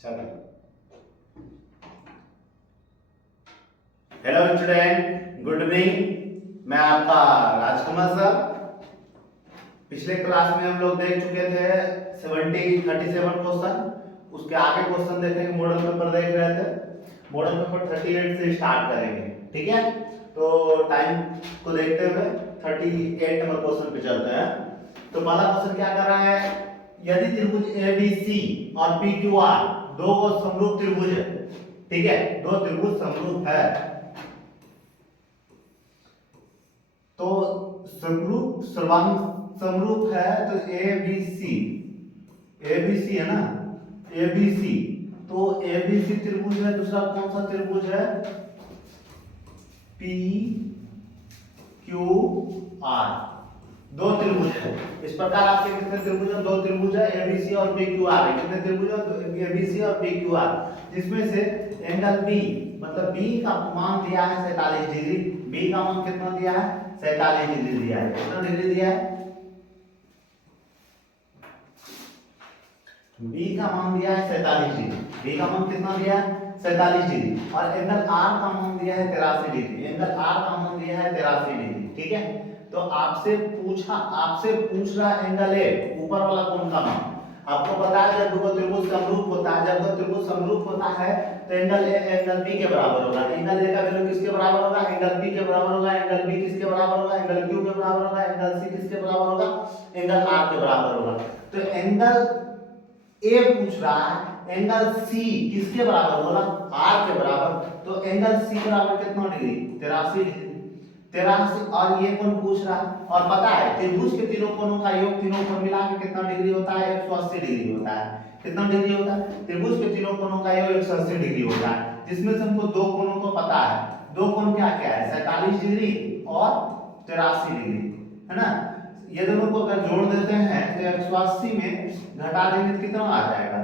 चलो, hello student, good evening. मैं आपका राजकुमार सर। पिछले क्लास में हम लोग देख चुके थे 37 क्वेश्चन। उसके आगे क्वेश्चन देखेंगे, मॉडल पेपर देख रहे थे। मॉडल पेपर 38 से स्टार्ट करेंगे, ठीक है। तो टाइम को देखते हुए 38 नंबर क्वेश्चन पे चलते हैं। तो पहला क्वेश्चन क्या कर रहा है, यदि त्रिभुज एबीसी और पीक्यूआर दो समरूप त्रिभुज है, ठीक है, दो त्रिभुज समरूप है, तो समरूप समरूप है तो एबीसी है ना, एबीसी, तो एबीसी त्रिभुज है। दूसरा कौन सा त्रिभुज है, पी क्यू आर, दो त्रिभुज है। इस प्रकार आपके कितने त्रिभुज है, दो त्रिभुज है, एबीसी और पी क्यू आर है। कितने त्रिभुज है, एबीसी और पी क्यू आर, जिसमें से एंगल बी, मतलब बी का मान दिया है 47 डिग्री। बी का मान कितना दिया है, 47 डिग्री दिया है। कितना डिग्री दिया है, बी का मान दिया है 47 डिग्री। बी का मान कितना दिया है, 47 डिग्री। और एंगल आर का मान दिया है 83 डिग्री। एंगल आर का मान दिया है 83 डिग्री, ठीक है। तो आपसे पूछ रहा एंगल ए, ऊपर वाला कोण का मान। आपको पता है जब दो त्रिभुज समरूप होता है, जब दो त्रिभुज समरूप होता है तो एंगल ए एंगल बी के बराबर होगा। एंगल ए का वैल्यू किसके बराबर होगा, एंगल बी के बराबर होगा। एंगल बी किसके बराबर होगा, एंगल क्यू के बराबर होगा। एंगल सी किसके बराबर होगा, एंगल आर के बराबर होगा। तो एंगल ए पूछ रहा है एंगल सी किसके बराबर होगा, आर के बराबर। तो एंगल सी बराबर कितना डिग्री, 83 डिग्री। 83, और ये कोण पूछ रहा है, और पता है त्रिभुज के तीनों कोणों का योग तीनों कोण मिला के कितना डिग्री होता है, 180 डिग्री होता है। कितना डिग्री होता है, त्रिभुज के तीनों कोणों का योग 180 डिग्री होता है। जिसमें से हमको दो कोणों को पता है, दो कोण क्या क्या है, 47 डिग्री और 83 डिग्री, है ना। ये दोनों को अगर जोड़ देते हैं तो 180 में घटा देंगे तो कितना आ जाएगा,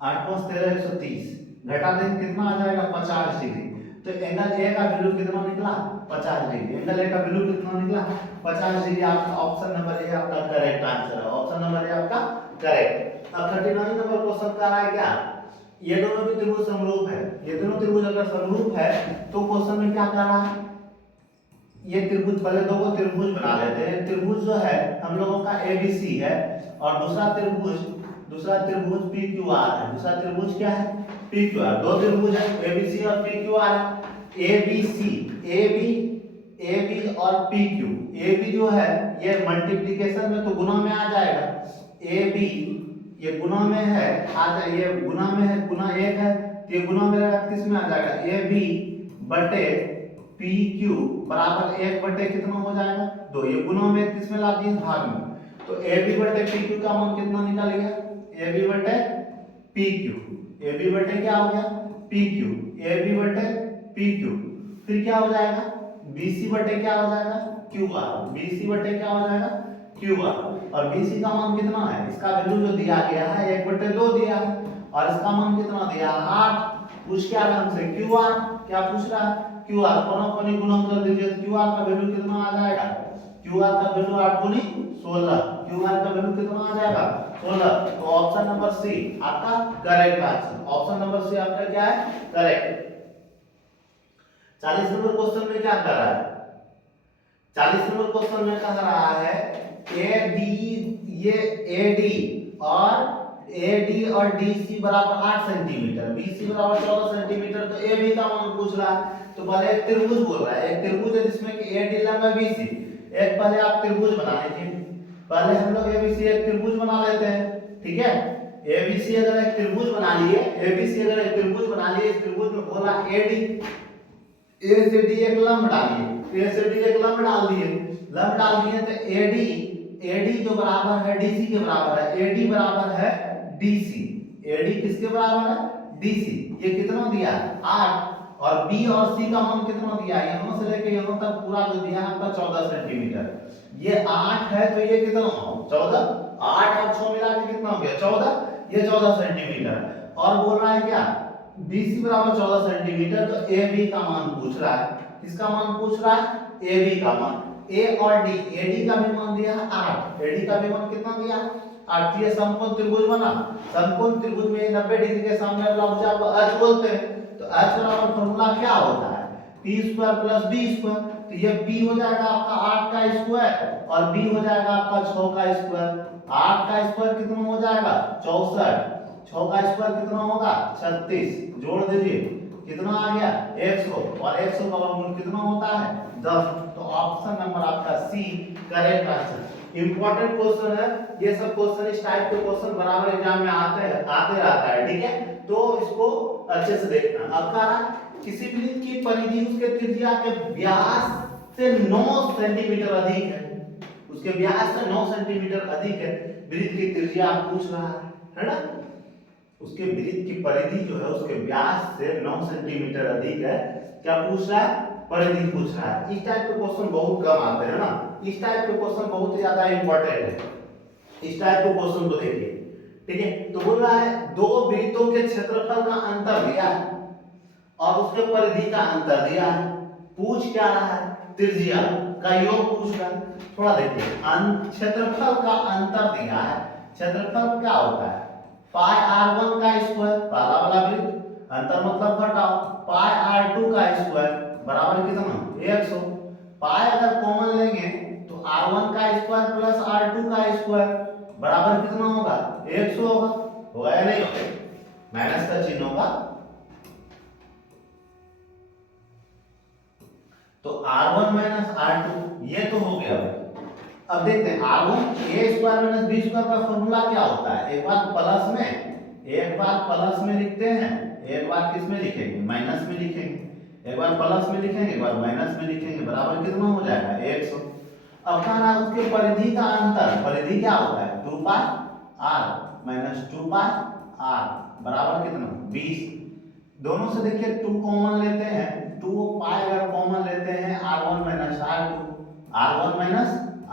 8 + 13 130, घटा देंगे कितना आ जाएगा, 50 डिग्री। तो एंगल ए का वैल्यू कितना निकला, 50 डिग्री। एंगल ए का वैल्यू कितना निकला, 50 डिग्री। आपका ऑप्शन नंबर ए आपका करेक्ट आंसर है। ऑप्शन नंबर ए आपका करेक्ट। अब 39 नंबर क्वेश्चन का है क्या, ये दोनों भी त्रिभुज समरूप है। ये दोनों त्रिभुज अगर समरूप है तो क्वेश्चन में क्या कर रहा है, ये त्रिभुज, पहले दो को त्रिभुज बना लेते हैं। त्रिभुज जो है हम लोगों का एबीसी है, और दूसरा त्रिभुज पीक्यूआर है। दूसरा त्रिभुज क्या है, पीक्यूआर। दो त्रिभुज है, एबीसी और पीक्यूआर है। एबीसी, एबी और पीक्यू। एबी जो है ये मल्टीप्लिकेशन में तो गुना में आ जाएगा। एबी ये गुना में है, आ जाए, ये गुना में है, गुना 1 है, तो ये गुना में रहेगा, किस में आ जाएगा, एबी बटे पी क्यू बराबर 1 बटे कितना हो जाएगा, 2। ये गुना में किस में ला दिए, भाग में। तो ए बी बटे पी क्यू का मान कितना निकल गया, ए बी बटे पी क्यू। ए बी बटे क्या हो गया, पी क्यू। ए बी बटे पी क्यू, फिर क्या हो जाएगा, बी सी बटे क्या हो जाएगा, क्यू आर। बी सी बटे क्या हो जाएगा, क्यू आर। और बी सी का मान कितना है, इसका वैल्यू जो दिया गया है 1 बटे 2 दिया है, और इसका मान कितना दिया है, 8। पूछ क्या रहा हमसे, क्यू आर। क्या पूछ रहा है, क्यू आर। कोना गुणा कर दीजिए तो क्यू आर का वैल्यू कितना आ जाएगा, क्यू आर का वैल्यू 8 गुनी 16। क्यू आर का वैल्यू कितना आ जाएगा, 16। तो ऑप्शन नंबर सी आपका correct answer. Option number C आपका क्या है, करेक्ट। 40 नंबर क्वेश्चन में क्या कर रहा है, 40 नंबर क्वेश्चन में कह रहा है ए डी, ये ए डी और डी सी बराबर 8 सेंटीमीटर, बी सी बराबर 14 सेंटीमीटर। तो ए बी का मान पूछ रहा है। तो पहले एक त्रिभुज बोल रहा है, एक त्रिभुज है जिसमें कि ए डी लंबा बी सी। एक पहले आप त्रिभुज बना लीजिए। पहले हम लोग एबीसी एक त्रिभुज बना लेते हैं, ठीक है। एबीसी अगर एक त्रिभुज बना लिए, एबीसी अगर एक त्रिभुज बना लिए, इस त्रिभुज में बोला एडी, ए से डी एक लंब डालिए, ए से डी एक लंब डाल दिए। लंब डाल दिए तो एडी जो बराबर है डीसी के बराबर है। एडी बराबर है डीसी। एडी किसके बराबर है, डीसी। ये कितना दिया है, 8। और बी और सी का मान कितना दिया है, यहां से लेके यहां तक पूरा जो दिया है आपका 14 सेंटीमीटर। ये 8 है तो ये कितना हो, 14। 8 और 6 मिला के कितना हो गया, 14। ये 14 सेंटीमीटर। और बोल रहा है क्या, BC बराबर 14 सेंटीमीटर। तो AB का मान पूछ रहा है। किसका मान पूछ रहा है, AB का मान। A और D, AD का भी मान दिया है 8। AD का भी मान कितना दिया है, और ये समकोण त्रिभुज बना। समकोण त्रिभुज में 90 डिग्री के सामने वाला भुजा को h बोलते हैं। तो h बराबर फॉर्मूला क्या होता है, p square plus b square. तो ये p हो जाएगा आपका 8 का स्क्वायर और b हो जाएगा आपका 6 का स्क्वायर। 8 का स्क्वायर कितना हो जाएगा 64, 6 का स्क्वायर कितना होगा 36, जोड़ दीजिए कितना आ गया 100 और 100 का वर्गमूल कितना होता है 10। तो ऑप्शन नंबर आपका C correct answer. Important question है ये सब क्वेश्चन, इस टाइप के क्वेश्चन बराबर एग्जाम में आते रहता है, ठीक है। तो इसको अच्छे से देखना। अब कह रहा किसी वृत्त की परिधि उसके त्रिज्या के व्यास से 9 सेंटीमीटर अधिक है, उसके व्यास से 9 सेंटीमीटर अधिक है, वृत्त की त्रिज्या पूछ रहा है ना। उसके वृत्त की परिधि जो है उसके व्यास से 9 सेंटीमीटर अधिक है, क्या पूछ रहा है परिधि पूछ रहा है। इस टाइप के क्वेश्चन बहुत कम आते हैं ना, इस टाइप के क्वेश्चन बहुत ज्यादा इंपॉर्टेंट है। इस टाइप के क्वेश्चन को देखिए, ठीक है। तो बोल रहा है दो वृत्तों के क्षेत्रफल का अंतर दिया है और उसके परिधि का अंतर दिया है, पूछ क्या रहा है त्रिज्या का योग पूछ रहा है। थोड़ा देखिए क्षेत्रफल का अंतर दिया है, क्षेत्रफल क्या होता है पाई r1 का स्क्वायर, पहला वाला वृत्त अंतर मतलब घटाओ, पाई r2 का स्क्वायर बराबर कितना 100। पाई अगर कॉमन लेंगे तो r1 का स्क्वायर प्लस r2 का स्क्वायर बराबर कितना होगा 100 होगा या नहीं होगा, माइनस का चिन्ह होगा। तो r1 माइनस r2 ये तो हो गया। अब देखते हैं r1 a square minus b square का फॉर्मूला क्या होता है, एक बार प्लस में लिखते हैं, एक बार किस में लिखेंगे माइनस में लिखेंगे, एक बार प्लस में लिखेंगे एक बार माइनस में लिखेंगे, बराबर कितना हो जाएगा 100। अब कह रहा उसके परिधि का अंतर, परिधि क्या होता है 2 पाई r माइनस 2 पाई r बराबर कितना 20। दोनों से देखिए 2 कॉमन लेते हैं, 2 पाई अगर कॉमन लेते हैं r1 माइनस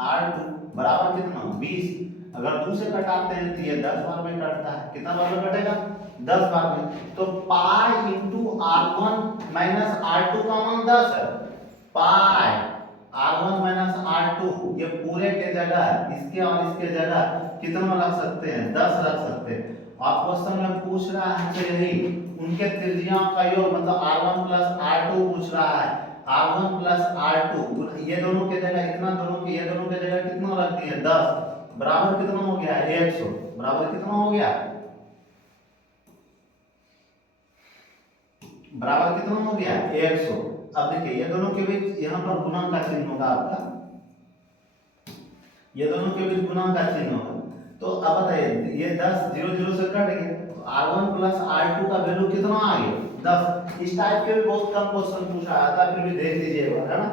r2 बराबर कितना 20। अगर 2 से घटाते हैं तो ये 10 बार में कटता है, कितना बार में कटेगा 10 बार में। तो pi into r1 minus r2 का मान 10 है, पाई r1 माइनस r2 ये पूरे के जगह इसके और इसके जगह कितना रख सकते हैं 10 रख सकते हैं। आप क्वेश्चन में पूछ रहा है कि यही उनके त्रिज्याओं का योग मतलब r1 प्लस r2 पूछ रहा है, r1 प्लस r2 ये दोनों के जगह इतना, दोनों के ये दोनों के जगह कितना रख दिए 10 बराबर कितना हो गया 100, बराबर कितना हो गया बराबर कितना हो गया 100। अब देखिए ये दोनों के बीच यहाँ पर गुणा का चिन्ह होगा आपका, ये दोनों के बीच गुणा का चिन्ह होगा। तो अब बताइए ये 10 0 0 से कट गए तो r1 प्लस r2 का वैल्यू कितना आ गया 10। इस टाइप के भी बहुत कम क्वेश्चन पूछा जाता है, फिर भी देख लीजिएगा है ना।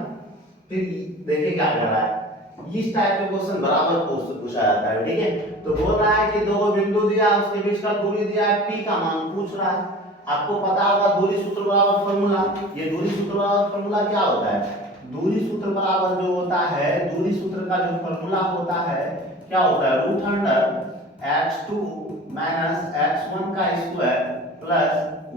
फिर देखिए क्या कर रहा है, इस टाइप के क्वेश्चन बराबर पूछा जाता है, ठीक है। तो बोल रहा है कि दो बिंदु दिया उसके बीच का दूरी दिया है p का मान पूछ रहा है। आपको पता होगा दूरी सूत्र बराबर फॉर्मूला, ये दूरी सूत्र बराबर फॉर्मूला क्या होता है, दूरी सूत्र बराबर जो होता है दूरी सूत्र का जो फॉर्मूला होता है क्या होता है root under x2 minus x1 का square plus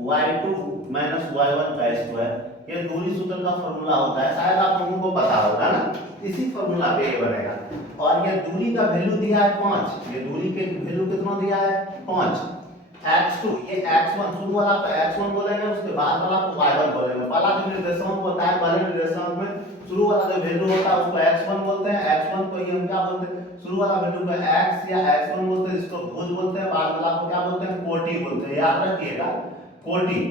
y2 minus y1 का स्क्वायर, ये दूरी सूत्र का फॉर्मूला होता है, शायद आप लोगों को पता होगा ना, इसी फॉर्मूला पे ये बनेगा। और ये दूरी का वैल्यू दिया है 5, ये दूरी के वैल्यू कितना दिया है 5, x2 ये x1 शुरू वाला तो x1 बोलेंगे, उसके बाद वाला को y1 बोलेंगे। पहला जो निर्देशांक होता है पहले निर्देशांक में शुरू वाला जो वैल्यू होता है उसको x1 बोलते हैं, x1 को ही हम क्या बोलते हैं शुरू वाला वैल्यू को x या x1 बोलते हैं, इसको भुज बोलते हैं, बाद वाला को क्या बोलते हैं कोटि बोलते हैं, याद रखिएगा कोटि,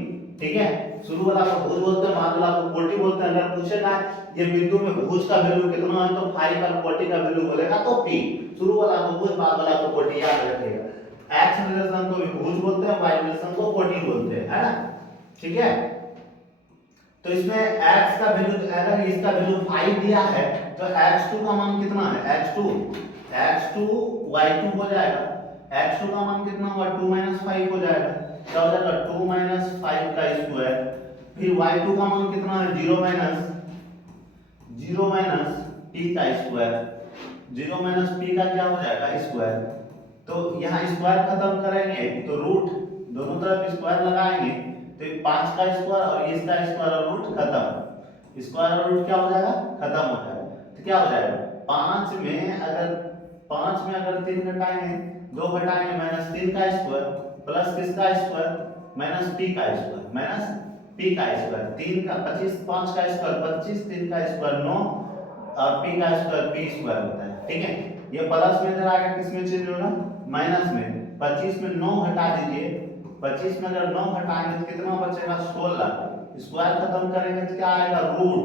ठीक है। शुरू वाला को भुज बोलते हैं, बाद वाला को कोटि बोलते हैं। अगर पूछेगा ये बिंदु में भुज का वैल्यू कितना है तो फाई पर कोटि का वैल्यू बोलेगा तो p, शुरू वाला को भुज बाद वाला को कोटि, याद रखिएगा। x रिलेशन को भी भुज बोलते हैं, y रिलेशन को कोटि बोलते हैं, है ना, ठीक है। तो इसमें x का वैल्यू अगर इसका वैल्यू 5 दिया है तो x2 का मान कितना है x2 y2 हो जाएगा, x2 का मान कितना होगा 2 5 हो जाएगा, क्या हो जाएगा 2 5 का स्क्वायर, फिर y2 का मान कितना है 0 p का स्क्वायर, 0 p का क्या हो जाएगा स्क्वायर। तो यहाँ स्क्वायर खत्म करेंगे तो रूट दोनों तरफ स्क्वायर लगाएंगे तो 5 का स्क्वायर और इसका स्क्वायर और रूट खत्म, स्क्वायर और रूट क्या हो जाएगा खत्म हो जाएगा। तो क्या हो जाएगा 5 में अगर 3 घटाएंगे 2 घटाएंगे -3 का स्क्वायर प्लस किसका स्क्वायर -p का स्क्वायर -p का स्क्वायर 3 का 25 5 का स्क्वायर 25 3 का स्क्वायर 9 और p का स्क्वायर p स्क्वायर होता है। ठीक है, ये प्लस में इधर आएगा किसमें चेंज होगा माइनस में। 25 में 9 घटा दीजिए, 25 में अगर 9 घटाएंगे तो कितना बचेगा 16। स्क्वायर खत्म करेंगे तो क्या आएगा रूट,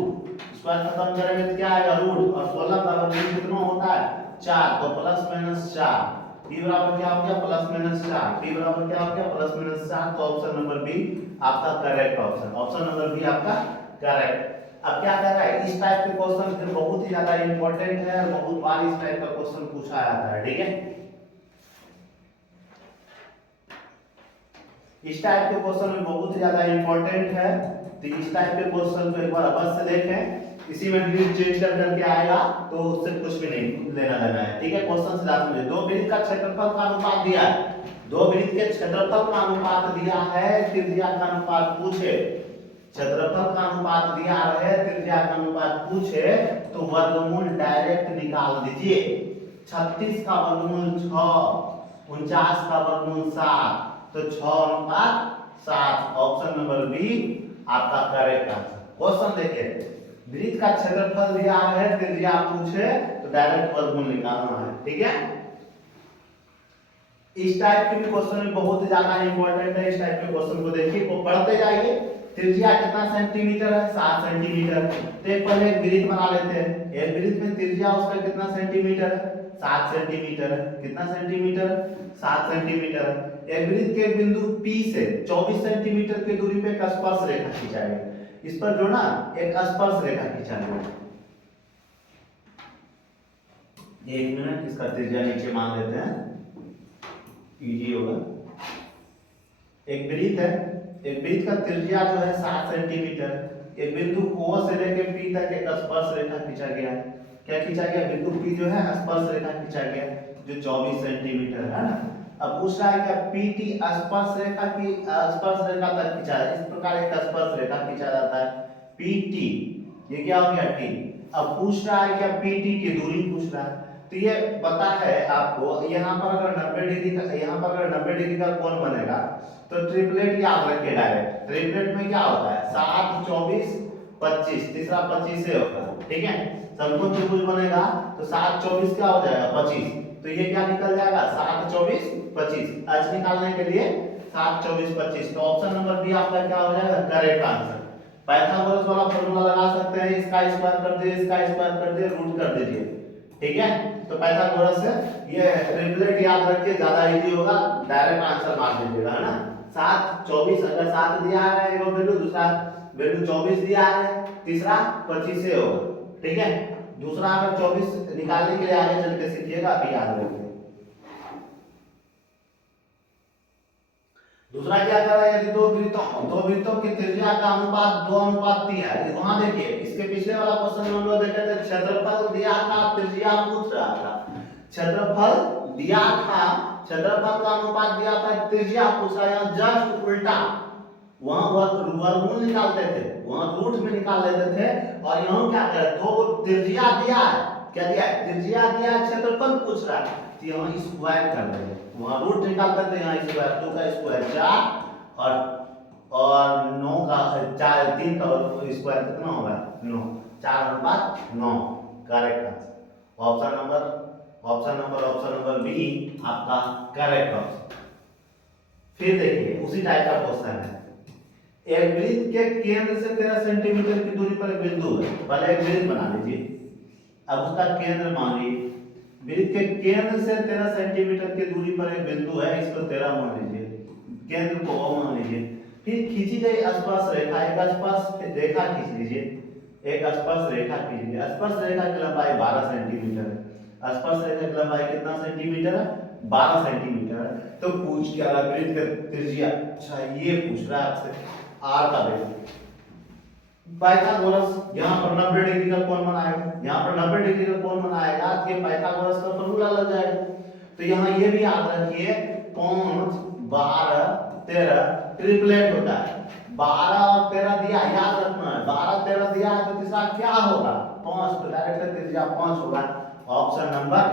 स्क्वायर खत्म करेंगे तो क्या आएगा रूट, और 16 का वर्ग कितना होता है 4, तो प्लस माइनस 4 p बराबर क्या हो गया प्लस माइनस 4, p बराबर क्या हो गया प्लस माइनस 4। तो ऑप्शन नंबर बी आपका correct option, option number B आपका करेक्ट। अब क्या कर रहा है, इस टाइप के क्वेश्चन फिर बहुत ही ज्यादा इंपॉर्टेंट है, बहुत बार इस टाइप का क्वेश्चन पूछा जाता है। ठीक है, इस टाइप के क्वेश्चन में बहुत ही ज्यादा इंपॉर्टेंट है, तो इस टाइप के क्वेश्चन को एक बार अवश्य देखें। इसी में ग्रिड चेंज कर करके आएगा तो उससे कुछ भी नहीं लेना देना है। ठीक है, क्वेश्चन से ज्यादा मुझे 2 वृत्त का क्षेत्रफल का अनुपात दिया है, 2 वृत्त के क्षेत्रफल का अनुपात दिया है, त्रिज्या का अनुपात पूछे, क्षेत्रफल का अनुपात दिया है, त्रिज्या का अनुपात पूछे तो वर्गमूल डायरेक्ट निकाल दीजिए। 36 का वर्गमूल 6, 49 का वर्गमूल 7, तो 6:7। ऑप्शन नंबर बी आपका करेक्ट आंसर। क्वेश्चन देखिए, वृत्त का क्षेत्रफल दिया है, त्रिज्या पूछे तो डायरेक्ट वर्गमूल निकालना है। ठीक है, इस टाइप के भी क्वेश्चन बहुत ज्यादा इंपॉर्टेंट है। इस टाइप के क्वेश्चन को देखिए, वो पढ़ते जाइए। त्रिज्या कितना सेंटीमीटर है 7 सेंटीमीटर, तो एक पहले एक वृत्त बना लेते हैं। एक वृत्त में त्रिज्या उसका कितना सेंटीमीटर है 7 सेंटीमीटर है, कितना सेंटीमीटर 7 सेंटीमीटर है। एक वृत्त के बिंदु P से 24 सेंटीमीटर की दूरी पे एक स्पर्श रेखा खींचाएंगे। इस पर जो ना एक स्पर्श रेखा खींचाएंगे। 1 मिनट, इसका त्रिज्या नीचे मान लेते हैं, इजी होगा। एक वृत्त है, एक वृत्त का त्रिज्या जो है 7 सेंटीमीटर। एक बिंदु O से लेकर P तक एक स्पर्श रेखा खींचा गया है। क्या खींचा गया, बिंदु P जो है स्पर्श रेखा खींचा गया जो 24 सेंटीमीटर है ना। अब पूछ रहा है कि PT स्पर्श रेखा की स्पर्श रेखा तक खींचा है। इस प्रकार एक स्पर्श रेखा खींचा जाता है PT, ये क्या हो गया T। अब पूछ रहा है क्या PT की दूरी पूछ रहा है, तो ये पता है आपको। यहाँ पर अगर 90 डिग्री का, यहाँ पर अगर 90 डिग्री का कोण बनेगा तो ट्रिपलेट याद रखिए डायरेक्ट। ट्रिपलेट में क्या होता है 7 24 25, तीसरा 25 से होगा। ठीक है, समकोण त्रिभुज बनेगा तो 7 24 क्या हो जाएगा 25, तो ये क्या निकल जाएगा 7 24 25। h निकालने के लिए 7 24 25, तो ऑप्शन नंबर बी आपका क्या हो जाएगा करेक्ट आंसर। पाइथागोरस वाला फॉर्मूला लगा सकते हैं, इसका स्क्वायर कर दिए, इसका स्क्वायर कर दिए, रूट कर दीजिए। ठीक है, तो पाइथागोरस से ये ट्रिपलेट याद रखिए, ज्यादा इजी होगा, डायरेक्ट आंसर मार दीजिएगा, है ना। 7 24, अगर 7 दिया है ये वैल्यू, दूसरा वैल्यू 24 दिया है, तीसरा 25 से होगा। ठीक है, दूसरा अगर 24 निकालने के लिए आगे चल के सीखिएगा, अभी याद रखिए। दूसरा क्या कर रहा है, यदि दो वृत्तों की त्रिज्या का अनुपात 2:3 है। वहां देखिए, इसके पिछले वाला क्वेश्चन में हम लोग देखे थे क्षेत्रफल दिया था, त्रिज्या पूछ रहा था। क्षेत्रफल दिया था, क्षेत्रफल का अनुपात दिया था, त्रिज्या पूछ रहा है। जस्ट उल्टा, वहां वर्गमूल निकालते थे, वहां रूट में निकाल लेते थे, और यहाँ क्या कर दो त्रिज्या दिया है, क्या दिया है त्रिज्या दिया है, क्षेत्रफल पूछ रहा है, तो यहाँ स्क्वायर कर देंगे। वहां रूट निकालते थे, यहाँ स्क्वायर, 2 का स्क्वायर 4 और 9 का 4 3 का स्क्वायर कितना होगा 9, 4:9 correct answer. Option number B आपका करेक्ट आंसर। फिर देखिए उसी टाइप का क्वेश्चन है। एक वृत्त के केंद्र से 13 सेंटीमीटर की दूरी पर एक बिंदु है। पहले एक वृत्त बना लीजिए, अब उसका केंद्र मानिए। वृत्त के केंद्र से 13 सेंटीमीटर की दूरी पर एक बिंदु है, इसको 13 मान लीजिए, केंद्र को O मान लीजिए। फिर खींची गई स्पर्श रेखा, एक स्पर्श रेखा खींच लीजिए, एक स्पर्श रेखा खींचिए। स्पर्श रेखा की लंबाई 12 सेंटीमीटर है। स्पर्श रेखा की लंबाई कितना सेंटीमीटर है 12 सेंटीमीटर है। तो पूछ क्या रहा है, वृत्त का त्रिज्या, अच्छा ये पूछ रहा है आपसे R का वैल्यू। पाइथागोरस यहाँ पर 90 डिग्री का कोण बनाएगा, यहाँ पर 90 डिग्री का कोण बनाएगा, तो ये पाइथागोरस का फॉर्मूला लग जाएगा। तो यहाँ ये भी याद रखिए 5 12 13 ट्रिपलेट होता है। 12 और 13 दिया, याद रखना है, 12 13 दिया है तो तीसरा क्या होगा 5, तो डायरेक्ट त्रिज्या 5 होगा। Option number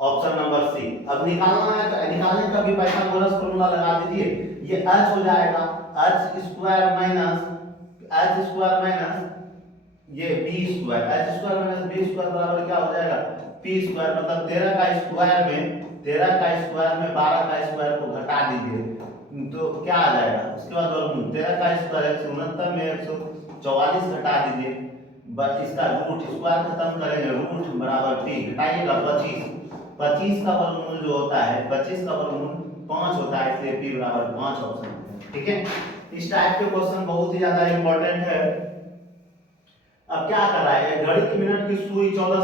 option number C. अब निकालना है तो निकालने का भी पाइथागोरस फॉर्मूला लगा दीजिए। ये h हो जाएगा h स्क्वायर माइनस ये B square, h square minus B square बराबर क्या हो जाएगा पी स्क्वायर। मतलब 13 का स्क्वायर में 12 का स्क्वायर को घटा दीजिए तो क्या आ जाएगा। उसके बाद वर्गमूल 13 का स्क्वायर 169 में 144 घटा दीजिए, बस इसका रूट स्क्वायर खत्म करेंगे, रूट बराबर 3 घटाइएगा 25 का वर्गमूल जो होता है 25 का वर्गमूल 5 होता है, इसलिए p बराबर 5 ऑप्शन है। ठीक है, इस टाइप के क्वेश्चन बहुत ही ज्यादा इंपॉर्टेंट है। अब क्या कर रहा है, घड़ी की मिनट की सुई 14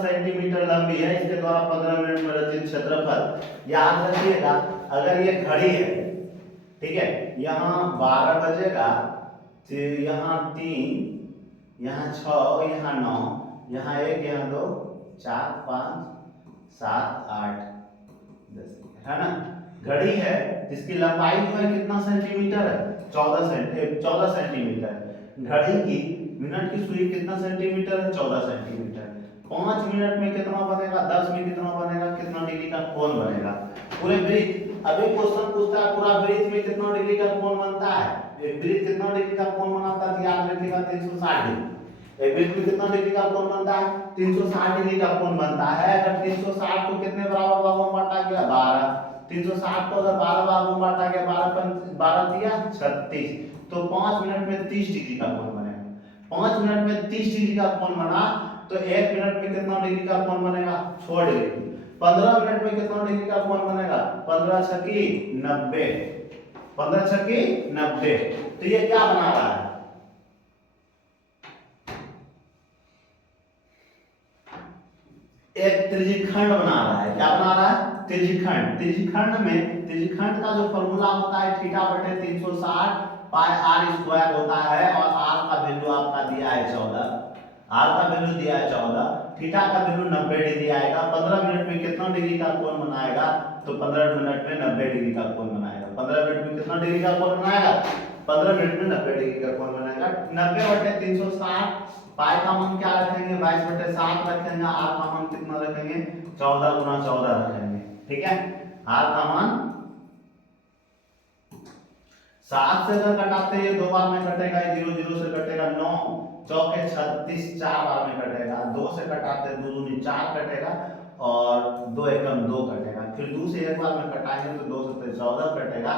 सेंटीमीटर लंबी है, इसके द्वारा 15 मिनट में रचित क्षेत्रफल। याद रखिएगा अगर ये घड़ी है, ठीक है, यहाँ 12 बजेगा, फिर यहाँ 3, यहाँ 6, यहाँ 9, यहाँ 1, यहाँ 2, 4, 5, 7, 8, 10 है ना। घड़ी है इसकी लंबाई जो है कितना सेंटीमीटर है 14 सेंटीमीटर। घड़ी की मिनट की सुई कितना सेंटीमीटर है 14 सेंटीमीटर। 5 मिनट में कितना बनेगा, 10 में कितना बनेगा, कितना डिग्री का कोण बनेगा पूरे वृत्त। अभी क्वेश्चन पूछता है पूरा वृत्त में कितना डिग्री का कोण बनता है, एक वृत्त कितना डिग्री का कोण बनाता है, याद रखिएगा 360 डिग्री। एक वृत्त में कितना डिग्री का कोण बनता है 360 डिग्री का कोण बनता है। अगर 360 को कितने बराबर भागों में बांटा गया 12, 360 को अगर 12 भागों में बांटा गया 12 दिया 36, तो 5 मिनट में 30 डिग्री का कोण बनेगा। 5 मिनट में 30 डिग्री का कोण बना तो 1 मिनट में कितना डिग्री का कोण बनेगा 6 डिग्री। 15 मिनट में कितना डिग्री का कोण बनेगा 15 छकी 90, 15 छकी 90। तो ये क्या बना रहा है, एक त्रिज्यखंड बना रहा है। क्या बना रहा है त्रिज्यखंड। त्रिज्यखंड का जो फॉर्मूला होता है थीटा बटे 360 पाई आर स्क्वायर होता है, और आर का वैल्यू आपका दिया है 14, आर का वैल्यू दिया है 14, थीटा का वैल्यू 90 डिग्री आएगा। 15 मिनट में कितना डिग्री का कोण बनाएगा, तो 15 मिनट में 90 डिग्री का कोण बनाएगा। 15 मिनट में कितना डिग्री का कोण बनाएगा 15 मिनट में 90 डिग्री का कोण बनाएगा। 90 बटे 360, पाई का मान क्या रखेंगे 22 बटे 7 रखेंगे, आर का मान कितना रखेंगे 14 गुना 14 रखेंगे। ठीक है, आर का मान 7 से अगर कटाते हैं 2 बार में कटेगा, 0 0 से कटेगा 9 चौके 36 4 बार में कटेगा। 2 से कटाते 2 दूनी 4 कटेगा, और 2 एकम 2 कटेगा। फिर 2 से एक बार में कटाएंगे तो 2 से 14 कटेगा।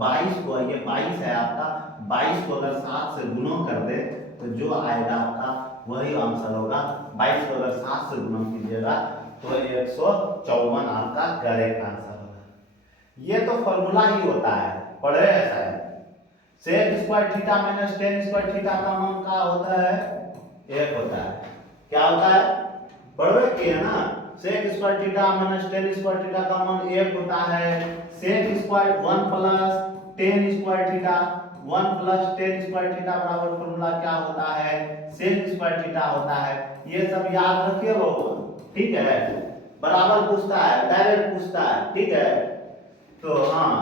22 को, ये 22 है आपका, 22 को अगर 7 से गुणा कर दे तो जो आएगा आपका वही आंसर होगा। 22 को अगर 7 से गुणा कीजिएगा तो 154 आपका करेक्ट आंसर होगा। ये तो फॉर्मूला ही होता है, पढ़े ऐसा है। Sec square theta minus tan square theta का मान क्या होता है 1 होता है। क्या होता है पढ़वे किए ना, sec square theta minus tan square theta का मान 1 होता है। Sec square 1 plus tan square theta, 1 plus tan square theta बराबर फॉर्मूला क्या होता है सेक स्क्वायर थीटा होता है। ये सब याद रखिए लोग, ठीक है, बराबर पूछता है, डायरेक्ट पूछता है। ठीक है, तो हाँ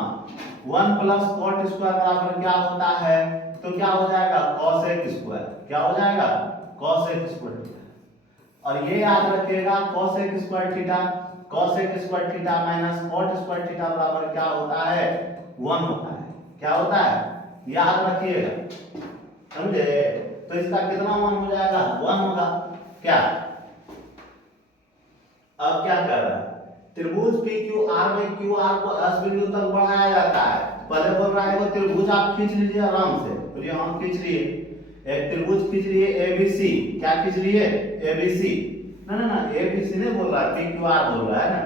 1 प्लस कॉट स्क्वायर बराबर क्या होता है, तो क्या हो जाएगा कॉसेक स्क्वायर। क्या हो जाएगा कॉसेक स्क्वायर। और ये याद रखिएगा cosec square theta minus cot square theta बराबर क्या होता है 1 होता है। क्या होता है याद रखिएगा, समझे। तो इसका कितना मान हो जाएगा 1 होगा। क्या अब क्या कर रहा है, त्रिभुज PQR में QR को S बिंदु तक बढ़ाया जाता है। पहले बोल रहा है वो त्रिभुज आप खींच लीजिए आराम से, तो ये हम खींच लिए, एक त्रिभुज खींच लिए ABC। क्या खींच लिए ABC, ना ना ना ABC नहीं बोल रहा, PQR बोल रहा है ना।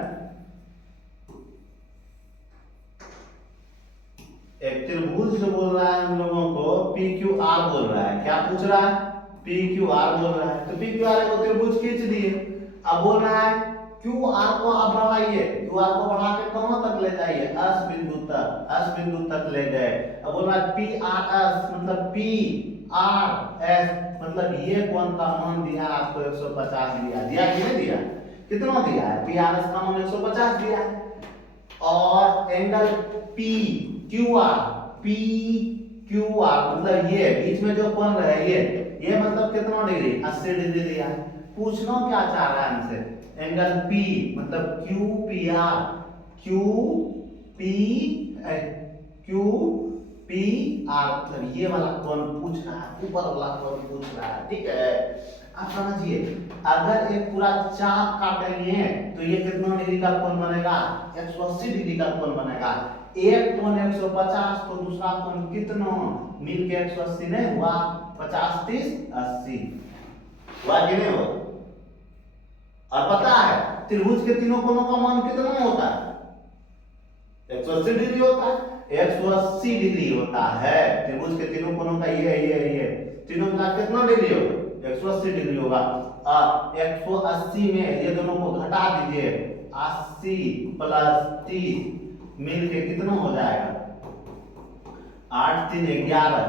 एक त्रिभुज जो बोल रहा है हम लोगों को PQR बोल रहा है। क्या पूछ रहा है PQR बोल रहा है, तो PQR को त्रिभुज खींच दिए। अब बोल रहा है QR को आप बढ़ाइए, QR को बढ़ा के कहां तक ले जाइए S बिंदु तक ले गए। अब बोल रहा है PRS मतलब PRS मतलब ये कोण का मान दिया आपको 150 दिया कि नहीं दिया, कितना दिया है PRS का मान 150 दिया है। और एंगल PQR मतलब ये बीच में जो कोण है ये मतलब कितना डिग्री 80 डिग्री दिया है। पूछना क्या चाह रहा है हमसे एंगल पी मतलब Q P R, Q P Q P R मतलब ये वाला कोण पूछ रहा है, ऊपर वाला कोण पूछ रहा है, ठीक है। आप समझिए अगर एक पूरा चाप काटेंगे तो ये कितना डिग्री का कोण बनेगा, 180 डिग्री का कोण बनेगा। एक कोण 150 तो दूसरा कोण कितना मिल के 180 नहीं हुआ, 50 30 80 हुआ कि नहीं हुआ। और पता है त्रिभुज के तीनों कोणों का मान कितना होता है, 180 डिग्री होता है, 180 डिग्री होता है त्रिभुज के तीनों कोणों का। ये तीनों मिला कितना डिग्री होगा, 180 डिग्री होगा। 180 में ये दोनों को घटा दीजिए, 80 प्लस 30 मिल के कितना हो जाएगा, 8 3 11,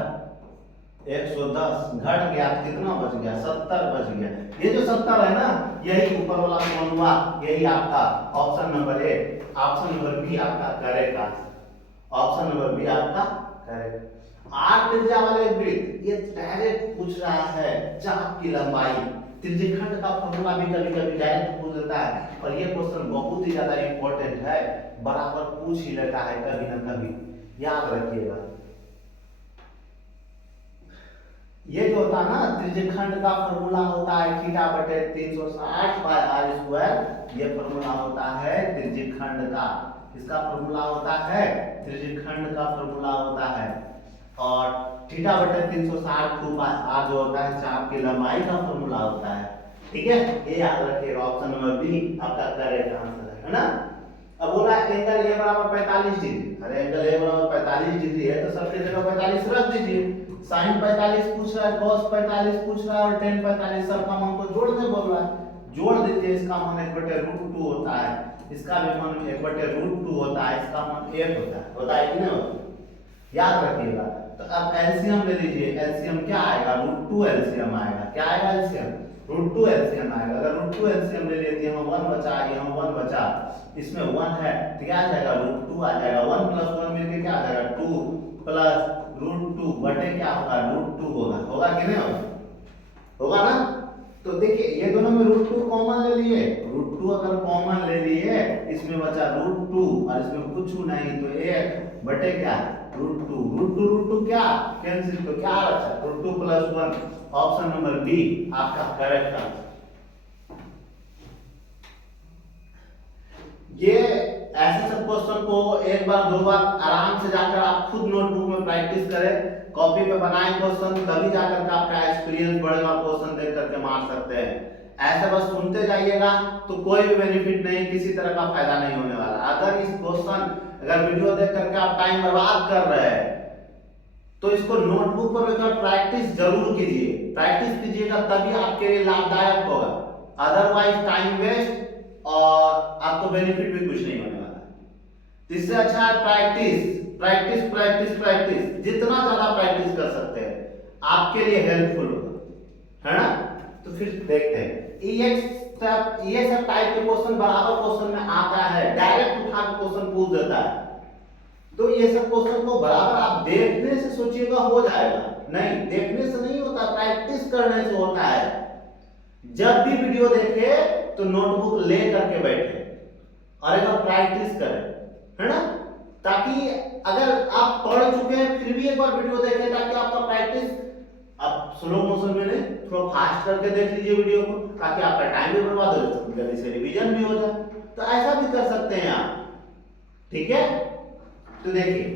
110 घट गया कितना बच गया, 70 बच गया। ये जो 70 है ना यही ऊपर वाला कोण हुआ, यही आपका option number A, option number B आपका correct answer, option number B आपका करेक्ट। 8 त्रिज्या वाले वृत्त ये डायरेक्ट पूछ रहा है चाप की लंबाई, त्रिज्यखंड का फॉर्मूला भी कभी कभी डायरेक्ट पूछ देता है, और ये क्वेश्चन बहुत ही ज्यादा इंपॉर्टेंट है, बराबर पूछ ही लेता है कभी ना कभी, याद रखिएगा। ये जो होता है ना त्रिज्यखंड का फॉर्मूला होता है थीटा बटे 360 बाय आर स्क्वायर, ये फॉर्मूला होता है त्रिज्यखंड का, इसका फॉर्मूला होता है त्रिज्यखंड का फॉर्मूला होता है। और थीटा बटे 360 2 बाय आर जो होता है चाप की लंबाई का फॉर्मूला होता है, ठीक है। ये याद रखिएगा, ऑप्शन नंबर बी आपका करेक्ट आंसर है ना। अब बोला एंगल ए बराबर 45 डिग्री, अरे एंगल ए बराबर 45 डिग्री है तो सबके जगह 45 रख दीजिए। sin 45 पूछ रहा है, cos 45 पूछ रहा है और tan 45 सबका मान को जोड़ दे बोल रहा है, जोड़ दीजिए। इसका मान 1/√2 होता है, इसका भी मान 1/√2 होता है, इसका मान 1 होता है कि नहीं होता, याद रखिएगा। तो अब एलसीएम ले लीजिए, एलसीएम क्या आएगा, √2 एलसीएम आएगा, क्या आएगा एलसीएम, √2 एलसीएम आएगा। अगर √2 एलसीएम ले लेते हैं, यहाँ 1 बचा, यहाँ 1 बचा, इसमें 1 है तो क्या आ जाएगा, √2 आ जाएगा। 1 + 1 मिलके क्या आ जाएगा, 2 + √2 बटे क्या होगा, √2 होगा कि नहीं होगा, होगा ना। तो देखिए ये दोनों में √2 कॉमन ले लिए, √2 अगर कॉमन ले लिए, इसमें बचा √2 और इसमें कुछ नहीं तो 1 बटे क्या, √2 क्या कैंसिल, तो क्या बचा, √2 + 1, ऑप्शन नंबर बी आपका करेक्ट आंसर। ये ऐसे सब क्वेश्चन को एक बार 2 बार आराम से जाकर आप खुद नोटबुक में प्रैक्टिस करें, कॉपी पे बनाएं क्वेश्चन, तभी जाकर के आपका एक्सपीरियंस बढ़ेगा, क्वेश्चन देख करके मार सकते हैं। ऐसे बस सुनते जाइएगा तो कोई भी बेनिफिट नहीं, किसी तरह का फायदा नहीं होने वाला। अगर इस क्वेश्चन अगर वीडियो देख करके आप टाइम बर्बाद कर रहे हैं तो इसको नोटबुक पर लेकर प्रैक्टिस जरूर कीजिए, प्रैक्टिस कीजिएगा तभी आपके लिए लाभदायक होगा, अदरवाइज टाइम वेस्ट और आपको बेनिफिट भी कुछ नहीं होने वाला है। इससे अच्छा है प्रैक्टिस प्रैक्टिस प्रैक्टिस प्रैक्टिस, जितना ज्यादा प्रैक्टिस कर सकते हैं आपके लिए हेल्पफुल होगा, है ना। तो फिर देखते हैं ये सब टाइप के क्वेश्चन बराबर क्वेश्चन में आता है, डायरेक्ट उठा के क्वेश्चन पूछ देता है। तो ये सब क्वेश्चन को बराबर आप देखने से सोचिएगा हो जाएगा, नहीं देखने से नहीं होता, प्रैक्टिस करने से होता है। जब भी वीडियो देखे तो नोटबुक ले करके बैठे और एक बार प्रैक्टिस करें, है ना, ताकि अगर आप पढ़ चुके हैं फिर भी एक बार वीडियो देखें ताकि आपका प्रैक्टिस, आप स्लो मोशन में नहीं थोड़ा फास्ट करके देख लीजिए वीडियो को, ताकि आपका टाइम भी बर्बाद हो जाए, जल्दी से रिवीजन भी हो जाए। तो ऐसा भी कर सकते हैं आप, ठीक है। तो देखिए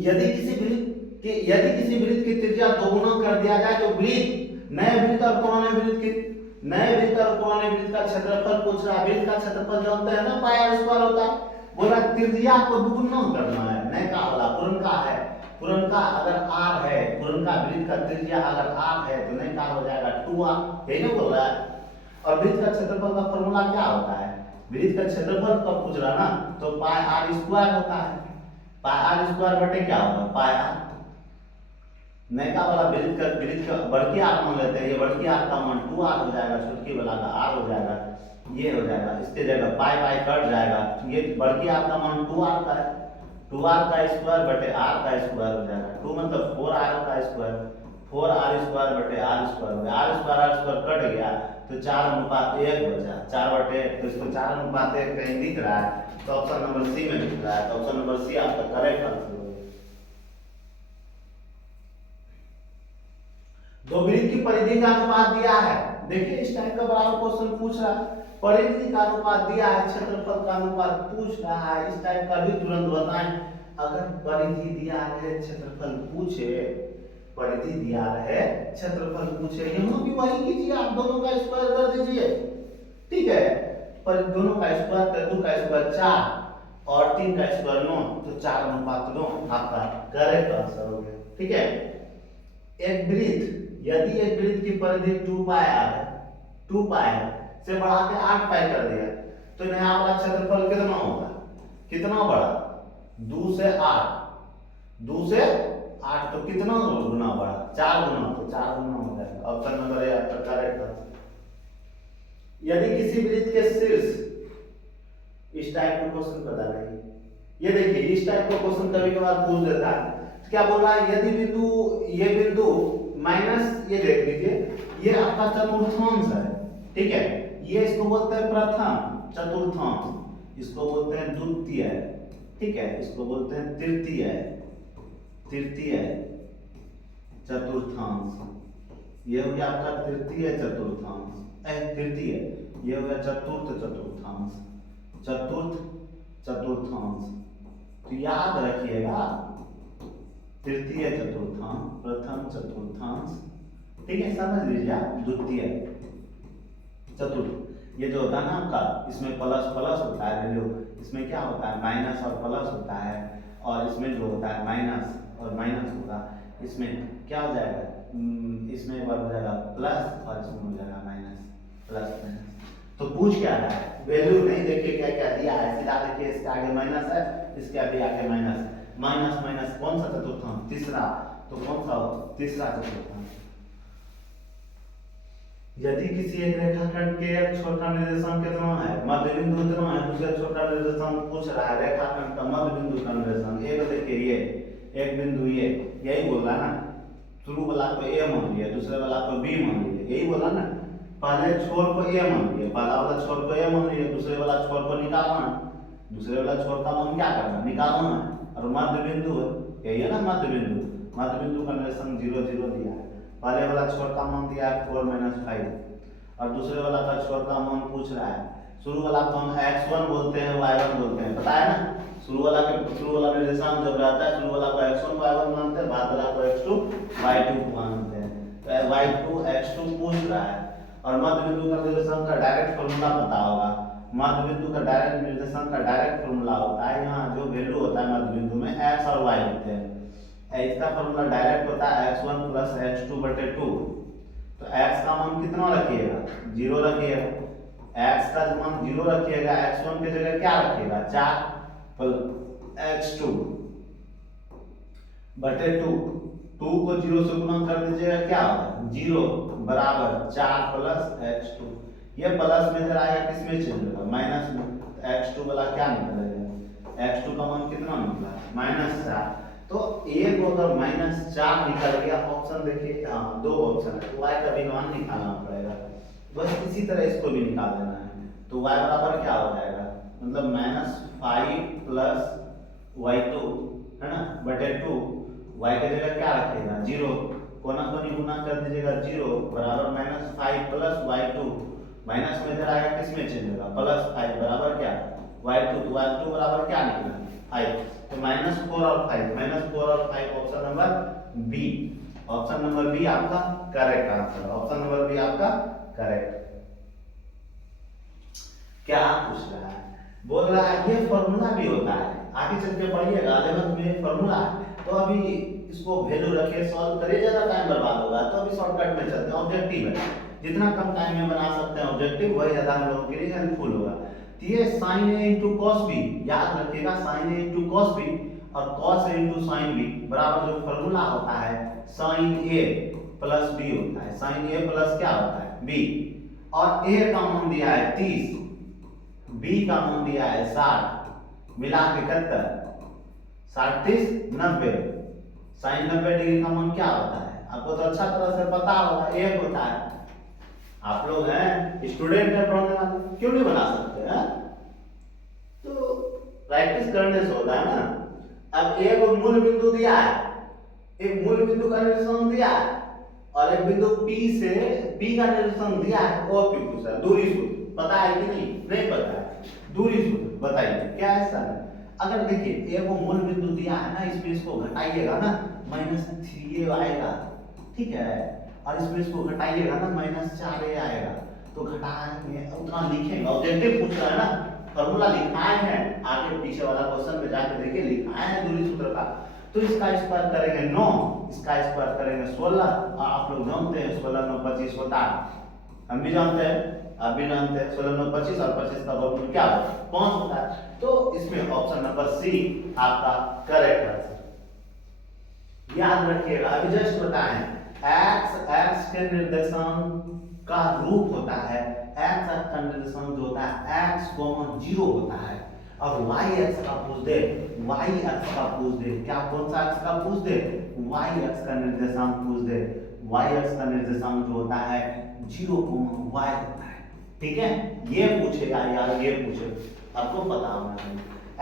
यदि किसी वृत्त की त्रिज्या दोगुना कर दिया जाए तो वृत्त नए वृत्त और पुराने वृत्त का क्षेत्रफल पूछ रहा है। वृत्त का क्षेत्रफल जानते हैं ना, पाई r स्क्वायर होता है। बोला त्रिज्या को दुगुना करना है, नए का वाला पुरनका है, पुरनका अगर r है, पुरनका वृत्त का त्रिज्या अगर r है तो नए का हो जाएगा 2r, यही ना बोल रहा है। और वृत्त का क्षेत्रफल का फॉर्मूला क्या होता है, वृत्त का क्षेत्रफल का पूछ रहा ना तो पाई r स्क्वायर होता है, पाई r स्क्वायर बटे क्या होगा, पाई r। नए का वाला वृत्त का बड़की r मान लेते हैं, ये बड़की r का मान 2r हो जाएगा, छोटकी वाला का r हो जाएगा, ये हो जाएगा, इसके जगह पाई पाई कट जाएगा, ये बड़की r का मान 2r का है, 2r का स्क्वायर बटे r का स्क्वायर हो जाएगा, 2 मतलब 4r का स्क्वायर, 4r स्क्वायर बटे r स्क्वायर हो गया, r स्क्वायर कट गया तो 4:1 बचा, 4/1, तो इसको 4:1 कहीं दिख रहा है तो ऑप्शन नंबर सी में दिख रहा है, तो ऑप्शन नंबर सी आपका करेक्ट आंसर होगा। दो वृत्त की परिधि का अनुपात दिया है, देखिए इस टाइप का बराबर क्वेश्चन पूछ रहा है, परिधि का अनुपात दिया है, क्षेत्रफल का अनुपात पूछ रहा है, इस टाइप का भी तुरंत बताएं। अगर परिधि दिया है क्षेत्रफल पूछे, परिधि दिया है क्षेत्रफल पूछे, यहाँ भी वही कीजिए, आप दोनों का स्क्वायर कर दीजिए, ठीक है, पर दोनों का स्क्वायर कर, 2 का स्क्वायर 4 और 3 का स्क्वायर 9, तो 4:9 आपका करेक्ट आंसर हो गया, ठीक है। एक वृत्त, यदि एक वृत्त की परिधि 2 पाई है, 2 पाई से बढ़ा के 8 पाई कर दिया, तो यहाँ वाला क्षेत्रफल कितना होगा, कितना बड़ा, 2 से 8, 2 से 8 तो कितना गुना बढ़ा, 4 गुना, तो 4 गुना हो जाएगा, ऑप्शन नंबर ए आपका करेक्ट आंसर। यदि किसी वृत्त के शीर्ष, इस टाइप का क्वेश्चन पता नहीं, ये देखिए इस टाइप का क्वेश्चन कभी कभार पूछ देता है, तो क्या बोल रहा है, यदि बिंदु, ये बिंदु माइनस, ये देख लीजिए, ये आपका चतुर्थांश है, ठीक है, ये इसको बोलते हैं प्रथम चतुर्थांश, इसको बोलते हैं द्वितीय, ठीक है, इसको बोलते हैं तृतीय, तृतीय चतुर्थांश, ये हो गया आपका तृतीय चतुर्थांश, तृतीय, ये हो गया चतुर्थ चतुर्थांश, चतुर्थ चतुर्थांश, तो याद रखिएगा तृतीय चतुर्थांश, प्रथम चतुर्थांश, ठीक है, समझ लीजिए आप, द्वितीय चतुर्थ, ये जो होता है ना आपका, इसमें प्लस प्लस होता है वैल्यू, इसमें क्या होता है माइनस और प्लस होता है, और इसमें जो होता है माइनस और माइनस होगा, इसमें क्या हो जाएगा, इसमें एक बार हो जाएगा प्लस और इसमें हो जाएगा माइनस, प्लस माइनस। तो पूछ क्या रहा है, वैल्यू नहीं, देखिए क्या क्या दिया है, सीधा देखिए इसके आगे माइनस है, इसके आगे माइनस, माइनस माइनस कौन सा चतुर्थांश, तीसरा, तो कौन सा तीसरा चतुर्थांश। यदि किसी एक रेखाखंड के एक छोटा निर्देशांक कितना है, मध्य बिंदु कितना है, दूसरा छोटा निर्देशांक पूछ रहा है, रेखाखंड का मध्य बिंदु का निर्देशांक, एक देखिए ये एक बिंदु, ये यही बोल रहा है ना, शुरू वाला को ए मान लिया, दूसरे वाला को बी मान लिया, यही बोला ना, पहले छोर को ए मान लिया, पहला वाला छोर को ए मान लिया, दूसरे वाला छोर को निकालना, दूसरे वाला छोर का मान क्या करना, निकालना, और मध्य बिंदु यही है ना, मध्य बिंदु, मध्य बिंदु का निर्देशांक 0 0 दिया है, पहले वाला छोर का मान दिया है 4 - 5 और दूसरे वाला का छोर का मान पूछ रहा है, शुरू वाला को हम x1 बोलते हैं, y1 बोलते हैं, पता है ना, शुरू वाला निर्देशांक जब रहता है, शुरू वाला को x1 y1 मानते हैं, बाद वाला को x2 y2 मानते हैं, तो y2 x2 पूछ रहा है, और मध्य बिंदु का निर्देशांक का डायरेक्ट फॉर्मूला पता होगा, मध्य बिंदु का डायरेक्ट निर्देशांक का डायरेक्ट फॉर्मूला होता है, यहाँ जो वैल्यू होता है मध्य बिंदु में x और y होते हैं, इसका फॉर्मूला डायरेक्ट होता है x1 + x2/2, तो x का मान कितना रखिएगा, 0 रखिएगा, x का मान 0 रखिएगा, x1 की जगह क्या रखिएगा 4 + x2/2, 2 को 0 से गुणा कर दीजिएगा, क्या होगा 0 बराबर 4 + x2, ये प्लस में इधर आएगा, किसमें चेंज होगा माइनस में, तो x2 वाला क्या निकलेगा, x2 का मान कितना निकला -4, तो एक अगर -4 निकल गया, ऑप्शन देखिए हाँ 2 ऑप्शन है, तो y का भी मान निकालना पड़ेगा, बस इसी तरह इसको भी निकाल देना है, तो y बराबर क्या हो जाएगा, मतलब -5 + y2 है ना बटे 2, y की जगह क्या रखिएगा 0, कोना कोनी गुना कर दीजिएगा, 0 बराबर -5 + y2, माइनस में इधर आएगा, किसमें चेंज होगा +5 बराबर क्या y2, तो y2 बराबर क्या निकला 5, तो -4 और 5, -4 और 5 option number B, option number B आपका correct answer, option number B आपका करेक्ट। क्या पूछ रहा है, बोल रहा है ये फॉर्मूला भी होता है, आगे चल के पढ़िएगा 11th में फॉर्मूला है, तो अभी इसको वैल्यू रखे सॉल्व करिए, ज्यादा टाइम बर्बाद होगा, तो अभी शॉर्टकट में चलते हैं, ऑब्जेक्टिव है, जितना कम टाइम में बना सकते हैं ऑब्जेक्टिव, वही ज्यादा हम लोगों के लिए हेल्पफुल होगा। तो ये sin a * cos b, याद रखिएगा sin a * cos b और cos a * sin b बराबर जो फॉर्मूला होता है sin a + b होता है, sin a प्लस क्या होता है b, और a का मान दिया है 30, b का मान दिया है 60, मिला के 71, 60 30 90, sin 90 डिग्री का मान क्या होता है, आपको तो अच्छा तरह से पता होगा 1 होता है, आप लोग हैं स्टूडेंट है पढ़ने वाले, क्यों नहीं बना सकते हैं? तो प्रैक्टिस करने से होता है ना। अब एक मूल बिंदु दिया है, एक मूल बिंदु का निरीक्षण दिया है और एक बिंदु P से P का निरीक्षण दिया है, ओ P पूछा दूरी सूत्र पता है कि नहीं? नहीं पता है, दूरी सूत्र बताइए क्या है सर? अगर देखिए एक मूल बिंदु दिया है ना, इसमें इसको घटाइएगा ना -3a आएगा, ठीक है, और इसमें इसको घटाइएगा ना -4a आएगा, तो घटाएंगे उतना लिखेंगे, ऑब्जेक्टिव पूछ रहा है ना, फॉर्मूला लिखाए हैं, आगे पीछे वाला क्वेश्चन में जाके देखिए लिखाए हैं दूरी सूत्र का। तो इसका स्क्वायर करेंगे 9, इसका स्क्वायर करेंगे 16, और आप लोग जानते हैं 16 9 25 होता है, हम भी जानते हैं, आप भी जानते हैं 16 9 25 और 25 का वर्गमूल क्या होता है? 5 होता है। तो इसमें ऑप्शन नंबर सी आपका करेक्ट आंसर। याद रखिएगा, अभी जस्ट बताएं, x के निर्देशांक का रूप होता है, x का निर्देशांक जो होता है x 0 होता है, अब y x का पूछ दे, y x का पूछ दे, क्या कौन सा x का पूछ दे? y x का निर्देशांक पूछ दे, y x का निर्देशांक जो होता है 0, y होता है, ठीक है, ये पूछेगा यार, ये पूछेगा, आपको पता होना चाहिए।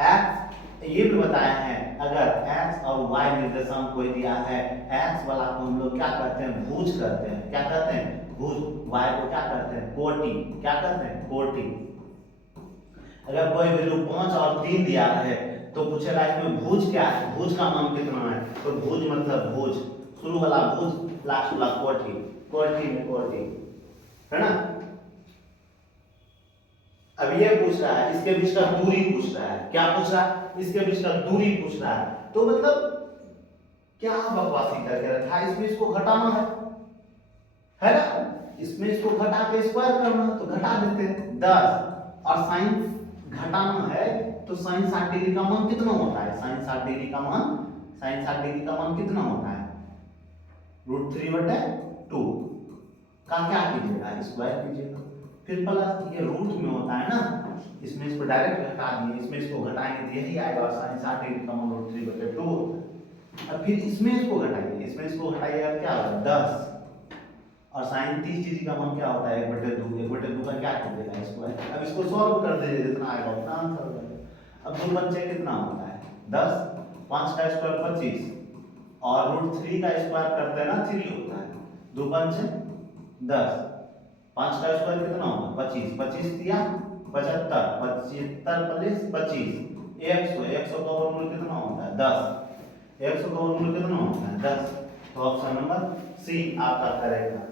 x ये भी बताया है, अगर x और y निर्देशांक कोई दिया है, x वाला को हम लोग क्या करते हैं? भुज करते हैं, क्या करते हैं? भुज, y को क्या करते हैं? कोटि, क्या करते हैं? कोटि। अगर कोई वैल्यू 5 और 3 दिया है तो पूछेगा इसमें भुज क्या है, भुज का मान कितना है? तो भुज मतलब भुज, शुरू वाला भुज, लास्ट वाला कोटि, कोटि में कोटि, है ना। अब ये पूछ रहा है इसके बीच का दूरी पूछ रहा है, क्या पूछ रहा है? इसके बीच का दूरी पूछ रहा है, तो मतलब क्या बकवासी करके रखा है, इसमें इसको घटाना है ना, इसमें इसको घटा के स्क्वायर करना है, तो घटा देते हैं 10, और साइन घटाना है तो साइन 60 डिग्री का मान कितना होता है? साइन 60 डिग्री का मान, साइन 60 डिग्री का मान कितना होता है? √3/2 का क्या कीजिएगा? स्क्वायर कीजिएगा, फिर प्लस ये रूट में होता है ना, इसमें इसको डायरेक्ट घटा दिए, इसमें इसको घटाएंगे तो यही आएगा, और साइन 60 डिग्री का मान √3/2। अब फिर इसमें इसको घटाइए, इसमें इसको घटाइएगा क्या होगा? 10, और साइन 30 डिग्री का मान क्या होता है? 1/2, 1/2 का क्या कीजिएगा? स्क्वायर। अब इसको सॉल्व कर दीजिए, जितना आएगा उतना आंसर हो जाएगा। अब 2 पंचे कितना होता है? 10, 5 का स्क्वायर 25, और √3 का स्क्वायर करते हैं ना 3 होता है, 2 पंचे 10, 5 का स्क्वायर कितना होगा? 25, 25 दिया 75, 75 प्लस 25 100, 100 का वर्गमूल कितना होता है? 10, 100 का वर्गमूल कितना होता है? 10। तो ऑप्शन नंबर सी आपका करेक्ट है।